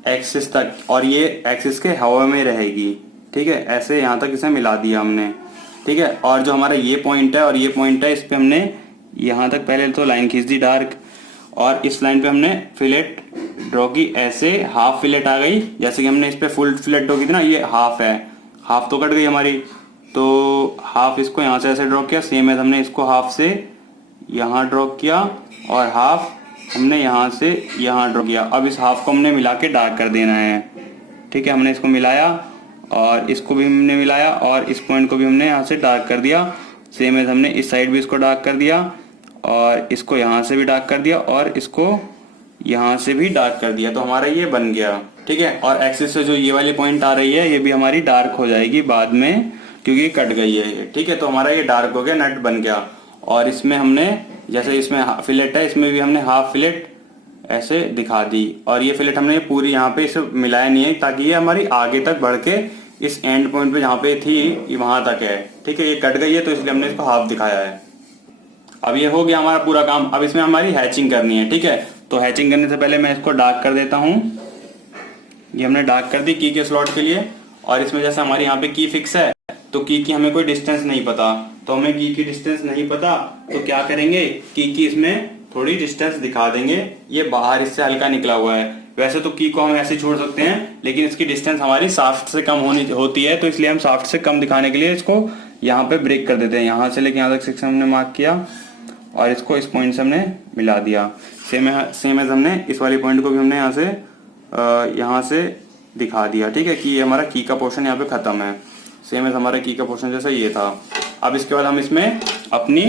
एक्सिस तक, और ये एक्सिस के हवा में रहेगी, ठीक है। ऐसे यहाँ तक इसे मिला दिया हमने, ठीक है। और जो हमारा ये पॉइंट है और ये पॉइंट है, इस पे हमने यहाँ तक पहले तो लाइन खींच दी डार्क, और इस लाइन पे हमने फिलेट ड्रॉ की, ऐसे हाफ फिलेट आ गई। जैसे कि हमने इस पे फुल फिलेट ड्रॉ की थी ना, ये हाफ है, हाफ तो कट गई हमारी, तो हाफ इसको यहाँ से ऐसे ड्रॉ किया। सेम है, हमने इसको हाफ से यहाँ ड्रॉ किया और हाफ हमने यहाँ से यहाँ ड्रॉ किया। अब इस हाफ को हमने मिला के डार्क कर देना है, ठीक है। हमने इसको मिलाया और इसको भी हमने मिलाया और इस पॉइंट को भी हमने यहाँ से डार्क कर दिया। सेम है, हमने इस साइड भी इसको डार्क कर दिया और इसको यहाँ से भी डार्क कर दिया और इसको यहाँ से भी डार्क कर दिया। तो हमारा ये बन गया, ठीक है। और एक्सिस से जो ये वाली पॉइंट आ रही है, ये भी हमारी डार्क हो जाएगी बाद में, क्योंकि कट गई है ये, ठीक है। तो हमारा ये डार्क हो गया, नट बन गया। और इसमें हमने, जैसे इसमें फिलेट है, इसमें भी हमने हाफ फिलेट ऐसे दिखा दी। और ये फिलेट हमने पूरी यहाँ पे इसे मिलाया नहीं है, ताकि ये हमारी आगे तक बढ़ के इस एंड पॉइंट पे जहाँ पे थी वहां तक है, ठीक है। ये कट गई है, तो इसलिए हमने इसको हाफ दिखाया है। अब ये हो गया हमारा पूरा काम। अब इसमें हमारी हैचिंग करनी है, ठीक है। तो हैचिंग करने से पहले मैं इसको डार्क कर देता हूँ। ये हमने डार्क कर दी की के स्लॉट के लिए। और इसमें जैसे हमारे यहाँ पे की फिक्स है, तो की हमें कोई डिस्टेंस नहीं पता, तो हमें की डिस्टेंस नहीं पता, तो क्या करेंगे, की इसमें थोड़ी डिस्टेंस दिखा देंगे। ये बाहर इससे हल्का निकला हुआ है। वैसे तो की को हम ऐसे छोड़ सकते हैं, लेकिन इसकी डिस्टेंस हमारी साफ्ट से कम होती है, तो इसलिए हम साफ्ट से कम दिखाने के लिए इसको यहाँ पे ब्रेक कर देते हैं। यहाँ से लेके यहाँ तक सेक्शन हमने मार्क किया और इसको इस पॉइंट से हमने मिला दिया। सेम एज हमने इस वाली पॉइंट को भी हमने यहाँ से दिखा दिया, ठीक है, कि ये हमारा की का पोर्शन यहाँ पे खत्म है। सेम एज हमारा की का पोर्शन जैसा ये था। अब इसके बाद हम इसमें अपनी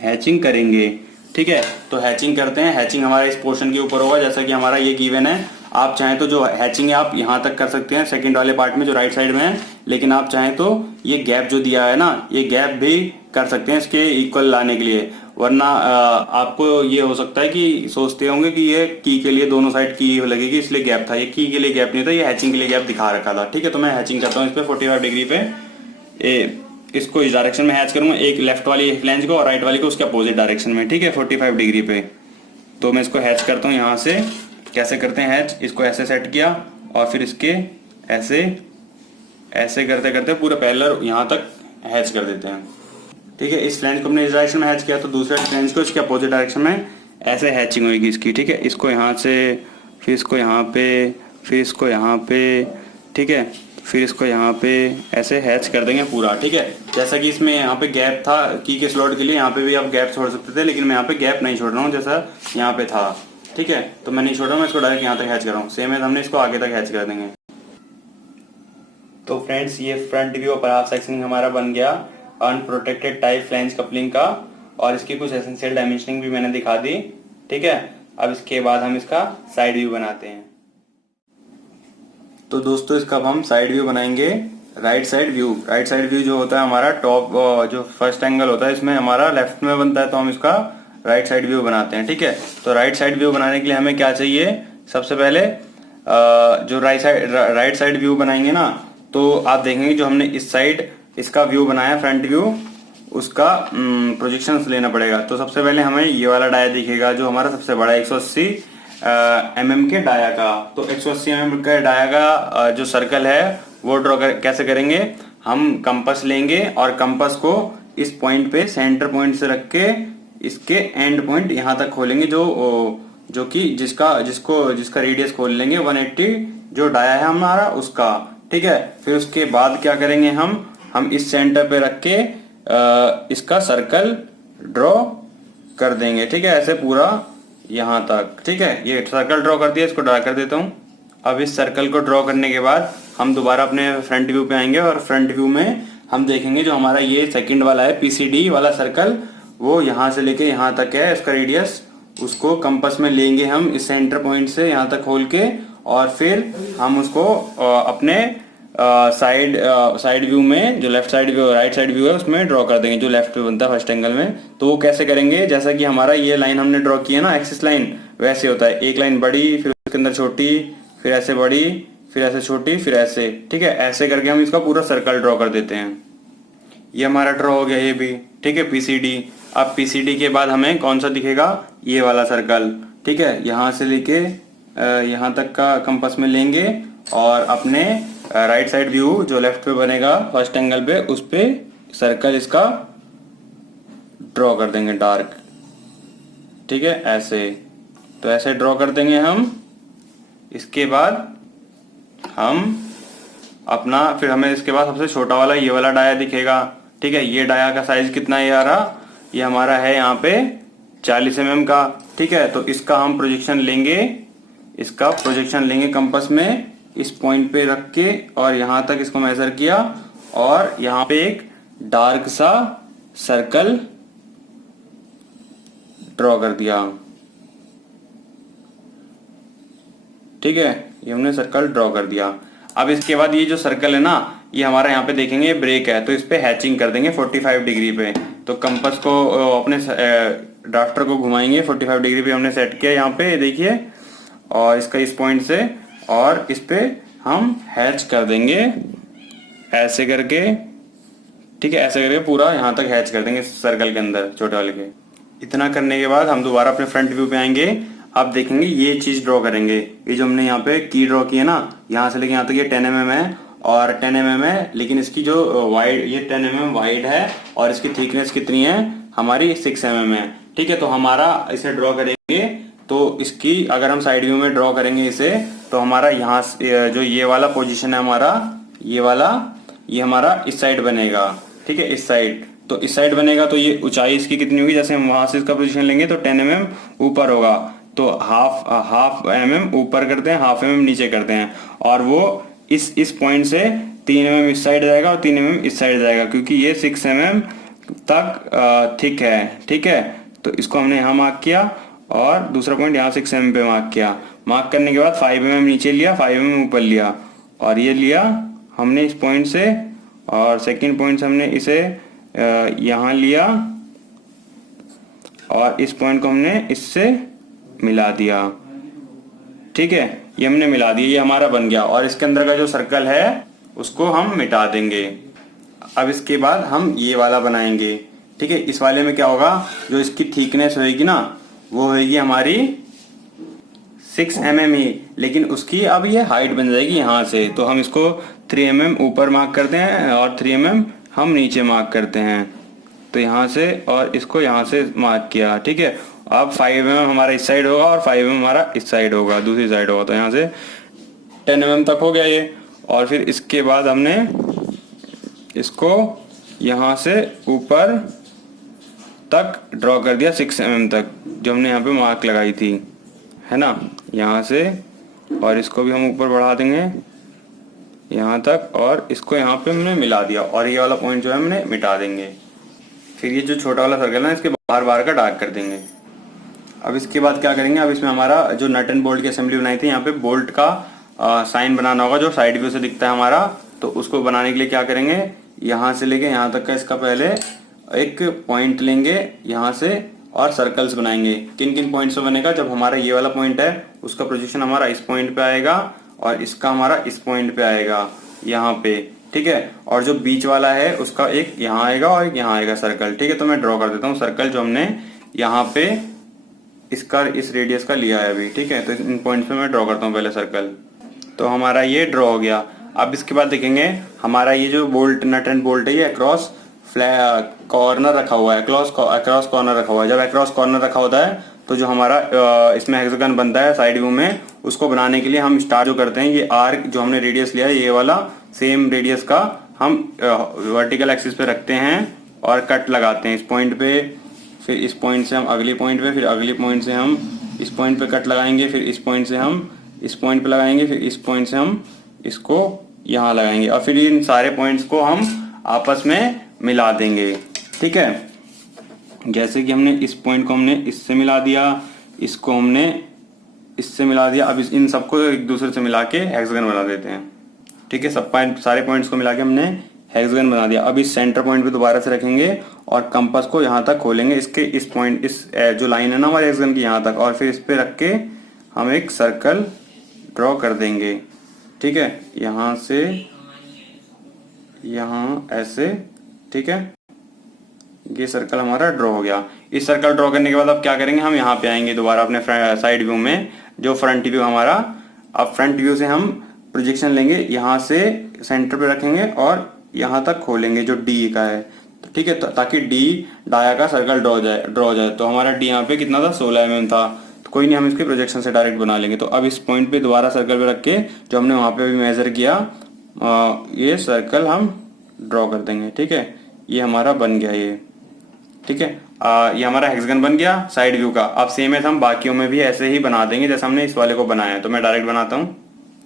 हैचिंग करेंगे, ठीक है। तो हैचिंग करते हैं। हैचिंग हमारा इस पोर्शन के ऊपर होगा, जैसा कि हमारा ये गिवन है। आप चाहें तो जो हैचिंग है आप यहाँ तक कर सकते हैं, सेकंड वाले पार्ट में जो राइट साइड में है, लेकिन आप चाहें तो ये गैप जो दिया है ना, ये गैप भी कर सकते हैं इसके इक्वल लाने के लिए। वरना आपको ये हो सकता है कि सोचते होंगे कि ये की के लिए दोनों साइड की लगेगी, इसलिए गैप था। ये की के लिए गैप नहीं था, ये हैचिंग के लिए गैप दिखा रखा था, ठीक है। तो मैं हैचिंग करता हूँ इस पर 45 डिग्री पे। इसको इस डायरेक्शन में हैच करूंगा, एक लेफ्ट वाली फ्लैंज को और राइट वाली को उसके अपोजिट डायरेक्शन में, ठीक है, 45 डिग्री पे। तो मैं इसको हैच करता हूँ यहाँ से। कैसे करते हैं हैच, इसको ऐसे सेट किया और फिर इसके ऐसे करते करते पूरा पैरेलल यहाँ तक हैच कर देते हैं, ठीक है। इस फ्लैंज को हमने इस डायरेक्शन में हैच किया, तो दूसरे फ्लैंज को इसके अपोजिट डायरेक्शन में ऐसे हैचिंग होगी इसकी, ठीक है। इसको यहाँ से, फिर इसको यहाँ पे, फिर इसको यहाँ पे, ठीक है, फिर इसको यहाँ पे ऐसे हैच कर देंगे पूरा, ठीक है। जैसा कि इसमें यहाँ पे गैप था की के स्लॉट के लिए, यहाँ पे भी आप गैप छोड़ सकते थे, लेकिन मैं यहाँ पे गैप नहीं छोड़ रहा हूँ, जैसा यहाँ पे था, ठीक है। तो मैं नहीं छोड़ रहा हूँ, मैं इसको डायरेक्ट यहाँ तक हैच कर रहा हूँ। सेम है, हमने इसको आगे तक हैच कर देंगे। तो फ्रेंड्स, ये फ्रंट व्यू और हाफ सेक्शनिंग हमारा बन गया अनप्रोटेक्टेड टाइप फ्लैंज कपलिंग का, और इसकी कुछ एसेंशियल डायमेंशनिंग भी मैंने दिखा दी, ठीक है। अब इसके बाद हम इसका साइड व्यू बनाते हैं। तो दोस्तों, इसका अब हम साइड व्यू बनाएंगे। राइट साइड व्यू जो होता है हमारा टॉप, जो फर्स्ट एंगल होता है इसमें हमारा लेफ्ट में बनता है, तो हम इसका राइट साइड व्यू बनाते हैं, ठीक है। तो राइट साइड व्यू बनाने के लिए हमें क्या चाहिए, सबसे पहले जो राइट साइड व्यू बनाएंगे ना, तो आप देखेंगे जो हमने इस साइड इसका व्यू बनाया फ्रंट व्यू, उसका प्रोजेक्शंस लेना पड़ेगा। तो सबसे पहले हमें ये वाला डाया दिखेगा जो हमारा सबसे बड़ा 180 mm के डाया का। तो 180 mm के डाया का जो सर्कल है वो कैसे करेंगे, हम कंपास लेंगे और कंपास को इस पॉइंट पे सेंटर पॉइंट से रख के इसके एंड पॉइंट यहाँ तक खोलेंगे, जो कि जिसका रेडियस खोल लेंगे 180 जो डाया है हमारा उसका। ठीक है, फिर उसके बाद क्या करेंगे, हम इस सेंटर पे रख के इसका सर्कल ड्रॉ कर देंगे। ठीक है, ऐसे पूरा यहाँ तक। ठीक है, ये सर्कल ड्रॉ कर दिया, इसको ड्रा कर देता हूँ। अब इस सर्कल को ड्रॉ करने के बाद हम दोबारा अपने फ्रंट व्यू पे आएंगे और फ्रंट व्यू में हम देखेंगे जो हमारा ये सेकंड वाला है पीसीडी वाला सर्कल, वो यहाँ से लेके यहाँ तक है, इसका रेडियस उसको कंपास में लेंगे हम इस सेंटर पॉइंट से यहाँ तक खोल के, और फिर हम उसको अपने साइड व्यू में, जो left side view right side view है उसमें ड्रॉ कर देंगे, जो लेफ्ट पे बनता है फर्स्ट एंगल में। तो वो कैसे करेंगे, जैसा कि हमारा ये लाइन हमने ड्रॉ की है ना एक्सिस लाइन, वैसे होता है। एक लाइन बड़ी, फिर उसके अंदर छोटी, फिर ऐसे बड़ी, फिर ऐसे छोटी, फिर ऐसे। ठीक है, ऐसे करके हम इसका पूरा सर्कल ड्रॉ कर देते हैं। ये हमारा ड्रॉ हो गया ये भी। ठीक है, पीसीडी। अब पीसीडी के बाद हमें कौन सा दिखेगा, ये वाला सर्कल। ठीक है, यहाँ से लेके यहाँ तक का कंपास में लेंगे और अपने राइट साइड व्यू जो लेफ्ट पे बनेगा फर्स्ट एंगल पे, उस पे सर्कल इसका ड्रॉ कर देंगे डार्क। ठीक है, ऐसे। तो ऐसे ड्रॉ कर देंगे हम। इसके बाद फिर हमें इसके बाद सबसे छोटा वाला ये वाला डाया दिखेगा। ठीक है, ये डाया का साइज कितना है यार, ये हमारा है यहाँ पे 40 mm का। ठीक है, तो इसका हम प्रोजेक्शन लेंगे कंपास में इस पॉइंट पे रख के, और यहाँ तक इसको मेजर किया और यहाँ पे एक डार्क सा सर्कल ड्रॉ कर दिया। ठीक है, ये हमने सर्कल ड्रॉ कर दिया। अब इसके बाद ये जो सर्कल है ना, ये हमारा यहाँ पे देखेंगे ब्रेक है, तो इस पे हैचिंग कर देंगे 45 डिग्री पे। तो कंपास को अपने ड्राफ्टर को घुमाएंगे 45 डिग्री पे, हमने सेट किया यहाँ पे देखिए, और इसका इस पॉइंट से, और इस पे हम हैच कर देंगे ऐसे करके। ठीक है, ऐसे करके पूरा यहाँ तक हैच कर देंगे सर्कल के अंदर छोटे वाले के। इतना करने के बाद हम दोबारा अपने फ्रंट व्यू पे आएंगे। अब देखेंगे ये चीज ड्रॉ करेंगे, ये जो हमने यहाँ पे की ड्रॉ की है ना, यहाँ से लेके यहाँ तक ये 10 mm है और 10 mm है, लेकिन इसकी जो वाइड, ये 10 mm वाइड है और इसकी थिकनेस कितनी है हमारी 6 mm है। ठीक है, तो हमारा इसे ड्रॉ करेंगे, तो इसकी अगर हम साइड व्यू में ड्रॉ करेंगे इसे, तो हमारा यहाँ जो ये वाला पोजीशन है हमारा, ये वाला, ये हमारा इस साइड बनेगा। ठीक है, इस साइड, तो इस साइड बनेगा। तो ये ऊंचाई इसकी कितनी होगी, जैसे हम वहां से इसका पोजीशन लेंगे तो 10 mm ऊपर होगा, तो हाफ mm ऊपर करते हैं, हाफ mm नीचे करते हैं, और वो इस पॉइंट से 3 mm इस साइड जाएगा और 3 mm इस साइड जाएगा, क्योंकि ये 6 mm तक थिक है। ठीक है, तो इसको हमने यहाँ मार्क किया और दूसरा पॉइंट यहाँ 6 mm पे मार्क किया। मार्क करने के बाद 5 mm नीचे लिया, 5 mm ऊपर लिया, और ये लिया हमने इस पॉइंट से, और सेकंड पॉइंट से हमने इसे यहाँ लिया, और इस पॉइंट को हमने इससे मिला दिया। ठीक है, ये हमने मिला दिया, ये हमारा बन गया, और इसके अंदर का जो सर्कल है उसको हम मिटा देंगे। अब इसके बाद हम ये वाला बनाएंगे। ठीक है, इस वाले में क्या होगा, जो इसकी थिकनेस होगी ना, वो होगी हमारी 6 mm ही, लेकिन उसकी अब ये हाइट बन जाएगी यहाँ से। तो हम इसको 3 mm ऊपर मार्क करते हैं और 3 mm हम नीचे मार्क करते हैं। तो यहाँ से और इसको यहाँ से मार्क किया। ठीक है, अब 5 mm हमारा इस साइड होगा और 5 mm हमारा इस साइड होगा, दूसरी साइड होगा। तो यहाँ से 10 mm तक हो गया ये, और फिर इसके बाद हमने इसको यहाँ से ऊपर तक ड्रॉ कर दिया 6 mm तक, जो हमने यहाँ पे मार्क लगाई थी, है ना, यहाँ से, और इसको भी हम ऊपर बढ़ा देंगे यहाँ तक, और इसको यहाँ पे हमने मिला दिया, और ये वाला पॉइंट जो है हमने मिटा देंगे। फिर ये जो छोटा वाला सर्कल है इसके बाहर बाहर का डार्क कर देंगे। अब इसके बाद क्या करेंगे, अब इसमें हमारा जो नट एंड बोल्ट की असेंबली बनाई थी, यहाँ पे बोल्ट का साइन बनाना होगा जो साइड व्यू से दिखता है हमारा। तो उसको बनाने के लिए क्या करेंगे, यहाँ से लेके यहाँ तक का इसका पहले एक पॉइंट लेंगे यहाँ से, और सर्कल्स बनाएंगे। किन किन पॉइंट से बनेगा, जब हमारा ये वाला पॉइंट है उसका प्रोजेक्शन हमारा इस पॉइंट पे आएगा, और इसका हमारा इस पॉइंट पे आएगा यहाँ पे। ठीक है, और जो बीच वाला है उसका एक यहाँ आएगा और एक यहाँ आएगा सर्कल। ठीक है, तो मैं ड्रॉ कर देता हूँ सर्कल जो हमने यहाँ पे इसका इस रेडियस का लिया है अभी। ठीक है, तो इन पॉइंट्स पे मैं ड्रॉ करता हूँ पहले सर्कल। तो हमारा ये ड्रॉ हो गया। अब इसके बाद देखेंगे हमारा ये जो बोल्ट नट एंड बोल्ट है ये अक्रॉस कॉर्नर रखा हुआ है, अक्रॉस कॉर्नर रखा हुआ है। जब अक्रॉस कॉर्नर रखा होता है तो जो हमारा इसमें हेक्सागन बनता है साइड व्यू में, उसको बनाने के लिए हम स्टार्ट जो करते हैं, ये आर्क जो हमने रेडियस लिया है ये वाला सेम रेडियस का हम वर्टिकल एक्सिस पे रखते हैं और कट लगाते हैं इस पॉइंट पे। फिर इस पॉइंट से हम अगली पॉइंट पे, फिर अगली पॉइंट से हम इस पॉइंट पे कट लगाएंगे, फिर इस पॉइंट से हम इस पॉइंट पे लगाएंगे, फिर इस पॉइंट से हम इसको यहाँ लगाएंगे और फिर इन सारे पॉइंट्स को हम आपस में मिला देंगे। ठीक है, जैसे कि हमने इस पॉइंट को हमने इससे मिला दिया, इसको हमने इससे मिला दिया। अब इन सबको एक दूसरे से मिला के हेक्सागन बना देते हैं। ठीक है, सारे पॉइंट्स को मिला के हमने हेक्सागन बना दिया। अब इस सेंटर पॉइंट पे दोबारा से रखेंगे और कंपास को यहाँ तक खोलेंगे, इसके इस पॉइंट इस जो लाइन है ना हमारे हेक्सागन की यहाँ तक, और फिर इस पे रख के हम एक सर्कल ड्रॉ कर देंगे। ठीक है, यहाँ से यहाँ ऐसे। ठीक है, ये सर्कल हमारा ड्रॉ हो गया। इस सर्कल ड्रॉ करने के बाद अब क्या करेंगे, हम यहाँ पे आएंगे दोबारा अपने साइड व्यू में, जो फ्रंट व्यू हमारा। अब फ्रंट व्यू से हम प्रोजेक्शन लेंगे, यहाँ से सेंटर पे रखेंगे और यहाँ तक खोलेंगे जो डी का है। तो ठीक है, ताकि डी डाया का सर्कल ड्रॉ हो जाए। तो हमारा डी यहाँ पे कितना था, 16 mm था। तो कोई नहीं, हम इसके प्रोजेक्शन से डायरेक्ट बना लेंगे। तो अब इस पॉइंट पे दोबारा सर्कल पे रख के जो हमने वहाँ पे भी मेजर किया, ये सर्कल हम ड्रॉ कर देंगे। ठीक है, ये हमारा बन गया ये। ठीक है, ये हमारा हेक्सागन बन गया साइड व्यू का। अब सेम है, हम बाकियों में भी ऐसे ही बना देंगे जैसे हमने इस वाले को बनाया है। तो मैं डायरेक्ट बनाता हूँ।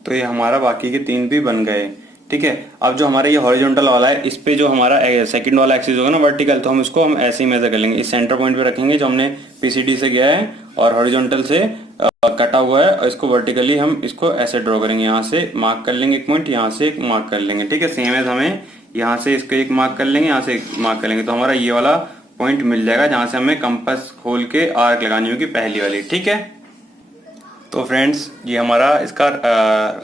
तो ये हमारा बाकी के 3 भी बन गए। ठीक है, अब जो हमारा ये हॉरिजॉन्टल वाला है, इस पे जो हमारा सेकंड वाला एक्सिस होगा ना वर्टिकल, तो हम इसको हम ऐसे ही मेजर कर लेंगे। इस सेंटर पॉइंट पे रखेंगे जो हमने पीसीडी से गया है और हॉरिजॉन्टल से कटा हुआ है, और इसको वर्टिकली हम इसको ऐसे ड्रॉ करेंगे। यहाँ से मार्क कर लेंगे एक पॉइंट, यहाँ से एक मार्क कर लेंगे। ठीक है, सेम है, हमें यहाँ से इसको एक मार्क कर लेंगे, यहाँ से एक मार्क कर लेंगे। तो हमारा ये वाला पॉइंट मिल जाएगा जहाँ से हमें कंपास खोल के आर्क लगानी होगी पहली वाली। ठीक है, तो फ्रेंड्स ये हमारा इसका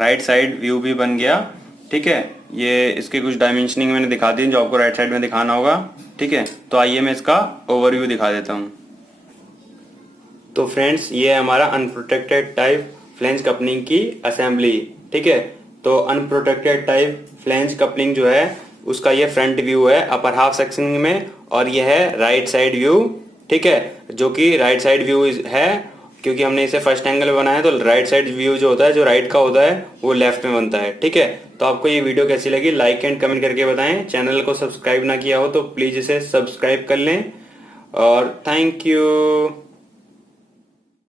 राइट साइड व्यू भी बन गया। ठीक है, ये इसके कुछ डायमेंशनिंग मैंने दिखा दी जो आपको राइट साइड में दिखाना होगा। ठीक है, तो आइए मैं इसका ओवरव्यू दिखा देता हूँ। तो फ्रेंड्स ये हमारा अनप्रोटेक्टेड टाइप फ्लैंज कपलिंग की असेंबली। ठीक है, तो अनप्रोटेक्टेड टाइप फ्लैंज कपलिंग जो है उसका ये फ्रंट व्यू है अपर हाफ सेक्शन में, और ये है राइट साइड व्यू। ठीक है, जो कि राइट साइड व्यू है क्योंकि हमने इसे फर्स्ट एंगल में बनाया है। तो राइट साइड व्यू जो होता है, जो राइट का होता है, वो लेफ्ट में बनता है। ठीक है, तो आपको ये वीडियो कैसी लगी लाइक एंड कमेंट करके बताएं। चैनल को सब्सक्राइब ना किया हो तो प्लीज इसे सब्सक्राइब कर लें, और थैंक यू।